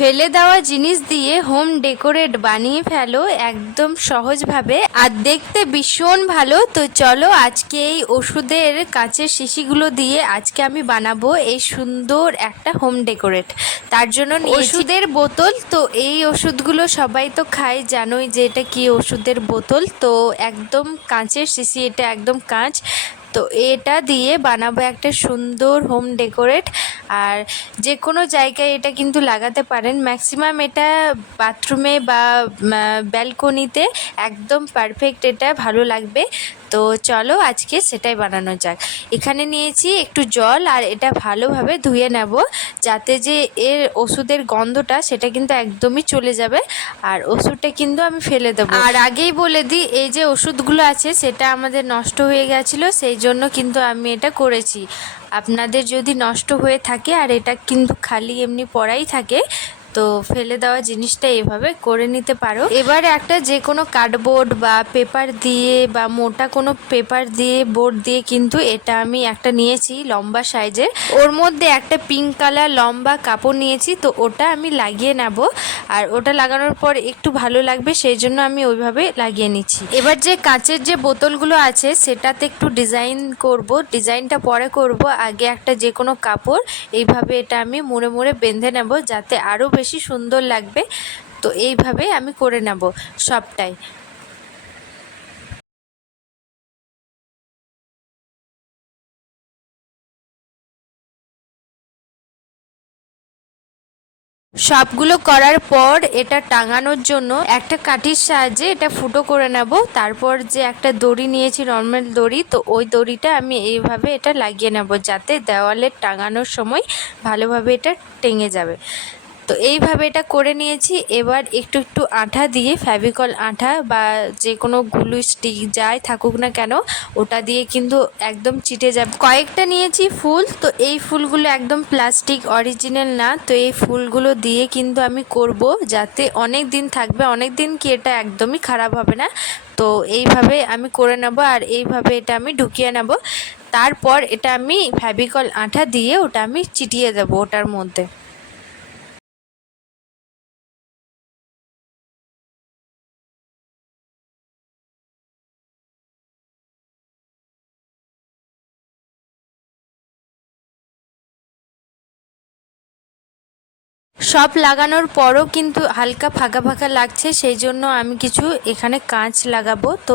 ফেলে দেওয়া জিনিস দিয়ে হোম ডেকোরেট বানিয়ে ফেলো একদম সহজভাবে, আর দেখতে ভীষণ ভালো। তো চলো আজকে এই ওষুধের কাঁচের শিশিগুলো দিয়ে আজকে আমি বানাবো এই সুন্দর একটা হোম ডেকোরেট। তার জন্য ওষুধের বোতল। তো এই ওষুধগুলো সবাই তো খায়, জানোই যে এটা কি ওষুধের বোতল। তো একদম কাঁচের শিশি, এটা একদম কাঁচ। তো এটা দিয়ে বানাবো একটা সুন্দর হোম ডেকোরেট। আর যে কোনো জায়গায় এটা কিন্তু লাগাতে পারেন, ম্যাক্সিমাম এটা বাথরুমে বা ব্যালকনিতে একদম পারফেক্ট, এটা ভালো লাগবে। তো চলো আজকে সেটাই বানানো যাক। এখানে নিয়েছি একটু জল, আর এটা ভালোভাবে ধুয়ে নেব যাতে যে এর ওষুধের গন্ধটা সেটা কিন্তু একদমই চলে যাবে, আর ওষুধটা কিন্তু আমি ফেলে দেবো। আর আগেই বলে দিই, এই যে ওষুধগুলো আছে সেটা আমাদের নষ্ট হয়ে গেছিলো, সেই জন্য কিন্তু আমি এটা করেছি। আপনাদের যদি নষ্ট হয়ে থাকে আর এটা কিন্তু খালি এমনি পড়াই থাকে, তো ফেলে দেওয়া জিনিসটা এভাবে করে নিতে পারো। এবার একটা যে কোনো কার্ডবোর্ড বা পেপার দিয়ে বা মোটা কোনো পেপার দিয়ে বোর্ড দিয়ে কিন্তু এটা আমি একটা নিয়েছি লম্বা সাইজের, ওর মধ্যে একটা পিঙ্ক কালার লম্বা কাপড় নিয়েছি। তো ওটা আমি লাগিয়ে নেব, আর ওটা লাগানোর পর একটু ভালো লাগবে, সেই জন্য আমি ওইভাবে লাগিয়ে নিচ্ছি। এবার যে কাঁচের যে বোতলগুলো আছে সেটাতে একটু ডিজাইন করব, ডিজাইনটা পরে করব। আগে একটা যে কোনো কাপড় এইভাবে এটা আমি মুড়ে মুড়ে বেঁধে নেব যাতে আরও বেশি সুন্দর লাগবে। তো এইভাবে আমি করে নেব সবটাই। সবগুলো করার পর এটা টাঙানোর জন্য একটা কাঠির সাহায্যে এটা ফুটো করে নেব। তারপর যে একটা দড়ি নিয়েছি, নর্মাল দড়ি, তো ওই দড়িটা আমি এইভাবে এটা লাগিয়ে নেব যাতে দেওয়ালে টাঙানোর সময় ভালোভাবে এটা টেঙে যাবে। তো এইভাবে এটা করে নিয়েছি। এবার একটু একটু আঠা দিয়ে, ফেভিকল আঠা বা যে কোনো গ্লু স্টিক যাই থাকুক না কেন, ওটা দিয়ে কিন্তু একদম চিটে যাবে। কয়েকটা নিয়েছি ফুল, তো এই ফুলগুলো একদম প্লাস্টিক, অরিজিনাল না। তো এই ফুলগুলো দিয়ে কিন্তু আমি করব যাতে অনেক দিন থাকবে, অনেক দিন কি এটা একদমই খারাপ হবে না। তো এইভাবে আমি করে নেব, আর এইভাবে এটা আমি ঢুকিয়ে নেব। তারপর এটা আমি ফেভিকল আঠা দিয়ে ওটা আমি চিটিয়ে দেবো ওটার মধ্যে। সব লাগানোর পরও কিন্তু হালকা ফাঁকা ফাঁকা লাগছে, সেই জন্য আমি কিছু এখানে কাঁচ লাগাবো। তো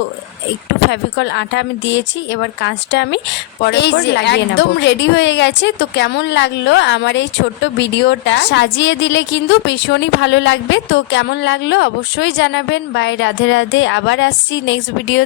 একটু ফেভিকল আঠা আমি দিয়েছি, এবার কাঁচটা আমি পরে লাগিয়ে নেব। একদম রেডি হয়ে গেছে। তো কেমন লাগলো আমার এই ছোট্ট ভিডিওটা? সাজিয়ে দিলে কিন্তু ভীষণই ভালো লাগবে। তো কেমন লাগলো অবশ্যই জানাবেন। বাই, রাধে রাধে। আবার আসছি নেক্সট ভিডিও।